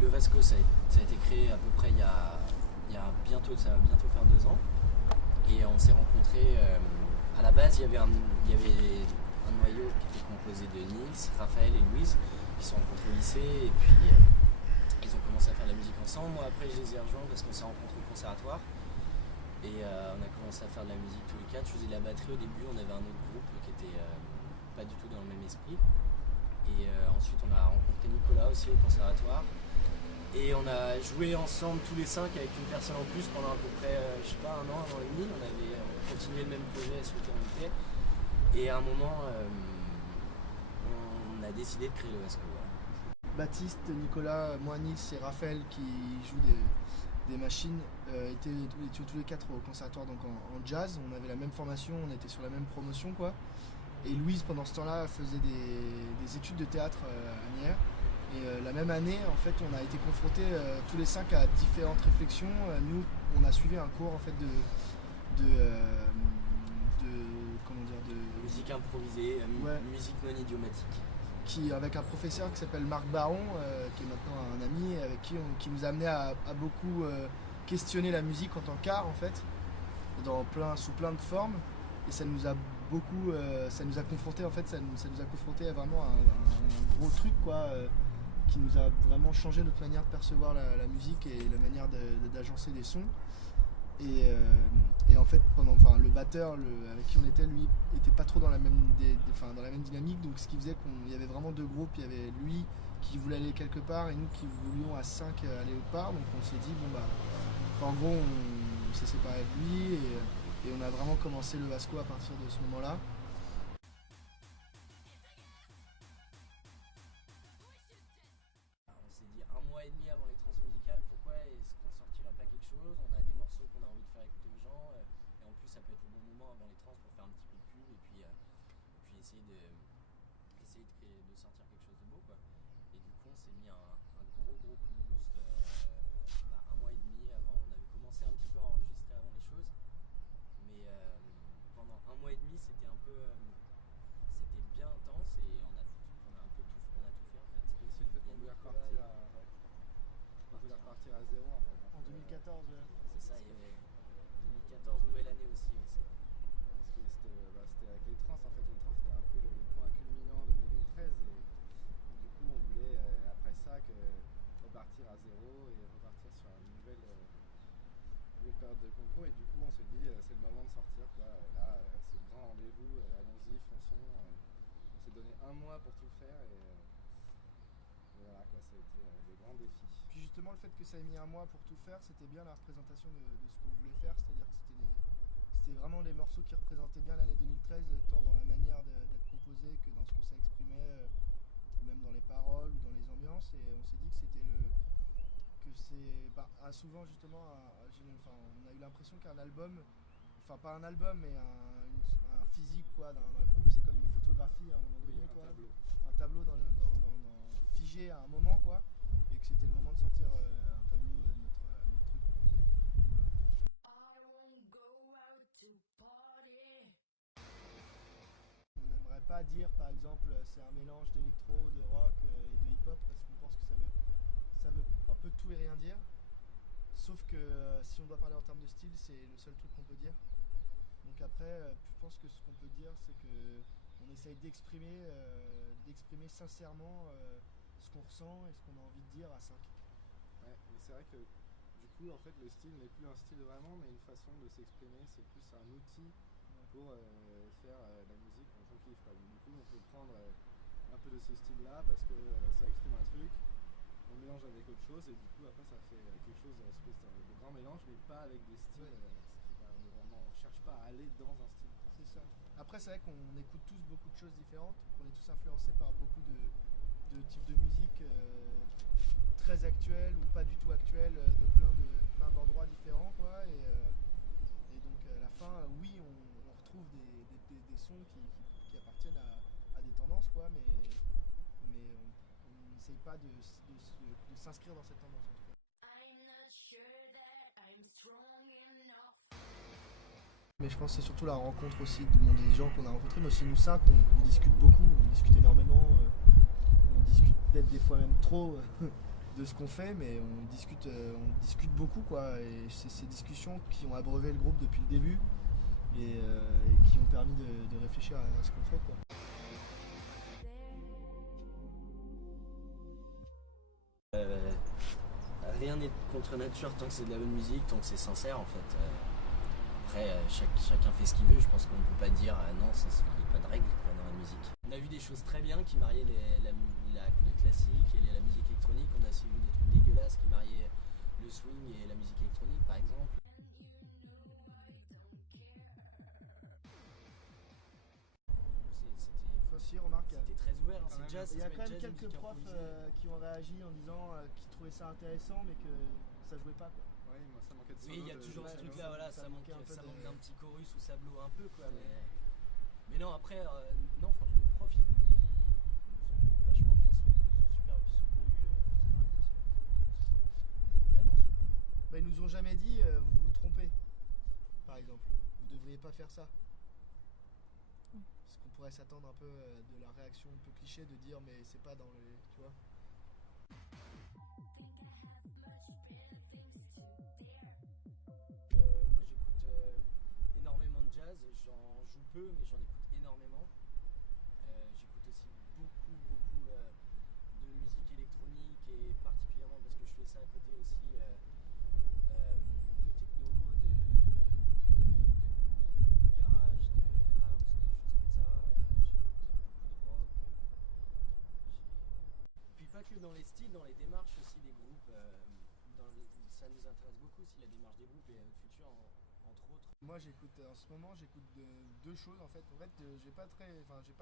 Le Vasco, ça a été créé à peu près ça va bientôt faire 2 ans. Et on s'est rencontrés. À la base, il y avait un noyau qui était composé de Nils, Raphaël et Louise, qui se sont rencontrés au lycée. Et puis, ils ont commencé à faire de la musique ensemble. Moi, après, je les ai rejoints parce qu'on s'est rencontrés au conservatoire. Et on a commencé à faire de la musique tous les quatre. Je faisais de la batterie au début. On avait un autre groupe qui était pas du tout dans le même esprit. Et ensuite, on a rencontré Nicolas aussi au conservatoire. Et on a joué ensemble tous les 5 avec une personne en plus pendant à peu près, je sais pas, 1 an, 1 an et demi. On avait continué le même projet sur lequel on était. Et à un moment, on a décidé de créer le Vasco. Voilà. Baptiste, Nicolas, moi, Nils et Raphaël qui jouent des machines étaient tous les 4 au conservatoire donc en jazz. On avait la même formation, on était sur la même promotion quoi. Et Louise pendant ce temps-là faisait des études de théâtre à Nières. Et la même année, en fait, on a été confrontés tous les 5 à différentes réflexions. Nous, on a suivi un cours en fait de musique improvisée, ouais, musique non idiomatique. Avec un professeur qui s'appelle Marc Baron, qui est maintenant un ami, avec qui nous a amené à beaucoup questionner la musique en tant qu'art en fait, sous plein de formes. Et ça nous a beaucoup, ça nous a confronté en fait, ça nous a confronté à vraiment un gros truc quoi. Qui nous a vraiment changé notre manière de percevoir la musique et la manière d'agencer des sons. Et en fait, le batteur avec qui on était, lui, était pas trop dans la même dynamique. Donc ce qui faisait qu'il y avait vraiment 2 groupes. Il y avait lui qui voulait aller quelque part et nous qui voulions à 5 aller autre part. Donc on s'est dit, en gros, on s'est séparé de lui et on a vraiment commencé le Vasco à partir de ce moment-là. Avant les transmusicales, pourquoi est-ce qu'on sortirait pas quelque chose? On a des morceaux qu'on a envie de faire écouter aux gens et en plus ça peut être le bon moment avant les trans pour faire un petit peu de pub et puis essayer de sortir quelque chose de beau quoi. Et du coup on s'est mis un gros coup de boost 1 mois et demi avant. On avait commencé un petit peu à enregistrer avant les choses, mais pendant 1 mois et demi c'était c'était bien intense et on a tout fait en fait. Et aussi le fait qu'on voulait repartir à zéro en fait. En 2014, ouais. C'est ça, il y avait 2014, nouvelle année aussi. Parce que c'était avec les trans, en fait, les trans c'était un peu le point culminant de 2013 et du coup on voulait après ça repartir à zéro et repartir sur une nouvelle période de compo et du coup on s'est dit c'est le moment de sortir quoi. Là c'est le grand rendez-vous, allons-y, fonçons. On s'est donné 1 mois pour tout faire et voilà quoi, ça a été des grands défis. Puis justement le fait que ça ait mis 1 mois pour tout faire, c'était bien la représentation de ce qu'on voulait faire, c'est-à-dire que c'était vraiment des morceaux qui représentaient bien l'année 2013, tant dans la manière d'être composé que dans ce que ça exprimait, même dans les paroles ou dans les ambiances. Et on s'est dit que souvent justement, on a eu l'impression qu'un album, enfin pas un album mais un physique quoi, d'un groupe, c'est comme une photographie à un moment donné, quoi, un tableau figé à un moment quoi, et que c'était le moment de sortir un tableau de notre truc. On n'aimerait pas dire par exemple c'est un mélange d'électro, de rock et de hip-hop parce qu'on pense que ça veut un peu tout et rien dire. Sauf que si on doit parler en termes de style, c'est le seul truc qu'on peut dire. Donc après, je pense que ce qu'on peut dire, c'est que on essaye d'exprimer sincèrement ce qu'on ressent et ce qu'on a envie de dire à 5. Ouais, mais c'est vrai que du coup, en fait, le style n'est plus un style vraiment, mais une façon de s'exprimer. C'est plus un outil pour faire la musique qu'on kiffe. Quoi. Donc, du coup, on peut prendre un peu de ce style-là parce que ça exprime un truc. On mélange avec autre chose et du coup après ça fait quelque chose de grand mélange mais pas avec des styles on cherche pas à aller dans un style. C'est ça. Après c'est vrai qu'on écoute tous beaucoup de choses différentes, qu'on est tous influencés par beaucoup de types de musique très actuels ou pas du tout actuels de plein d'endroits différents quoi. Et donc à la fin oui on retrouve des sons qui appartiennent à des tendances quoi, mais on n'essaye pas de s'inscrire dans cette tendance. Mais je pense que c'est surtout la rencontre aussi des gens qu'on a rencontrés, mais aussi nous 5, on discute beaucoup, on discute énormément, on discute peut-être des fois même trop de ce qu'on fait, mais on discute beaucoup, quoi. Et c'est ces discussions qui ont abreuvé le groupe depuis le début et qui ont permis de réfléchir à ce qu'on fait, quoi. Rien n'est contre nature tant que c'est de la bonne musique, tant que c'est sincère en fait. Après, chacun fait ce qu'il veut, je pense qu'on ne peut pas dire non, il n'y a pas de règles quoi, dans la musique. On a vu des choses très bien qui mariaient les classiques et la musique électronique. On a aussi vu des trucs dégueulasses qui mariaient le swing et la musique électronique par exemple. C'était très ouvert, hein, c'est le jazz. Il y a quand même quelques profs qui ont réagi en disant qu'ils trouvaient ça intéressant mais que ça jouait pas, quoi. Ouais, moi ça manquait de Oui, il y a toujours ce truc là, voilà, ça manque d'un petit chorus ou ça blow un peu quoi. Ouais. Mais non, après, non, franchement, nos profs ils nous ont vachement bien soutenus, ils nous ont super soutenus, ça veut rien dire ce que ils nous ont vraiment soutenus. Bah, ils nous ont jamais dit vous vous trompez, par exemple, vous devriez pas faire ça. Parce qu'on pourrait s'attendre un peu de la réaction un peu cliché de dire mais c'est pas dans les. Tu vois. Moi j'écoute énormément de jazz, j'en joue peu mais j'en écoute énormément. J'écoute aussi beaucoup de musique électronique et particulièrement parce que je fais ça à côté aussi de techno, de garage, de house, des choses comme ça. J'écoute beaucoup de rock. Puis pas que dans les styles, dans les démarches aussi des groupes. Ça nous intéresse beaucoup aussi la démarche des groupes et le futur entre autres. Moi j'écoute en ce moment deux choses en fait. En fait j'ai pas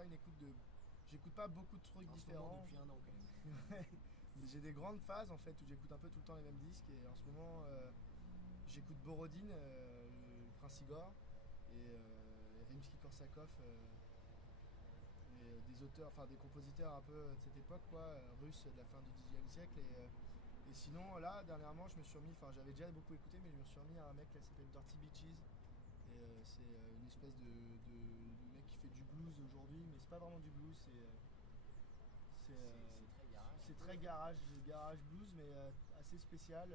une écoute de. J'écoute pas beaucoup de trucs différents. Depuis un an quand même. J'ai des grandes phases en fait où j'écoute un peu tout le temps les mêmes disques et en ce moment j'écoute Borodine, Prince Igor et Rimsky-Korsakov et des auteurs, enfin des compositeurs un peu de cette époque quoi, russes de la fin du Xe siècle et sinon là dernièrement je me suis remis, enfin j'avais déjà beaucoup écouté mais je me suis remis à un mec là qui s'appelle Dirty Beaches et c'est une espèce de mec qui fait du blues aujourd'hui mais c'est pas vraiment du blues, c'est très garage blues mais assez spécial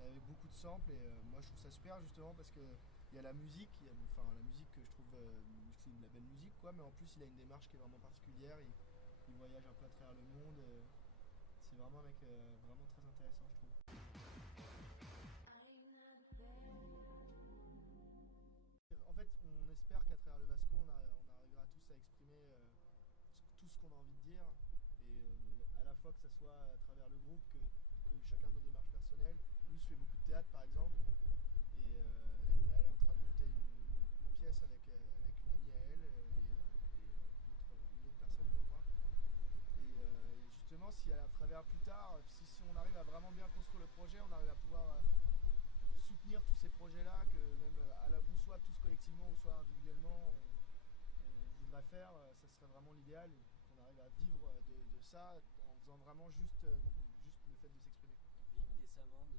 avec beaucoup de samples et moi je trouve ça super justement parce que il y a la musique, la musique que je trouve c'est de la belle musique quoi, mais en plus il a une démarche qui est vraiment particulière, il voyage un peu à travers le monde, c'est vraiment un mec vraiment très intéressant je trouve. En fait on espère qu'à travers le Vasco on arrivera tous à exprimer tout ce qu'on a envie de dire et à la fois que ça soit à travers le groupe que chacun de nos démarches personnelles. Luce fait beaucoup de théâtre par exemple et là elle est en train de monter une pièce avec une amie à elle et une autre personne je crois et justement si à travers plus tard si on arrive à vraiment bien construire le projet, on arrive à pouvoir soutenir tous ces projets là que même ou soit tous collectivement ou soit individuellement on voudrait faire, ça serait vraiment l'idéal qu'on arrive à vivre de ça en faisant vraiment juste le fait de s'exprimer. Vivre décemment de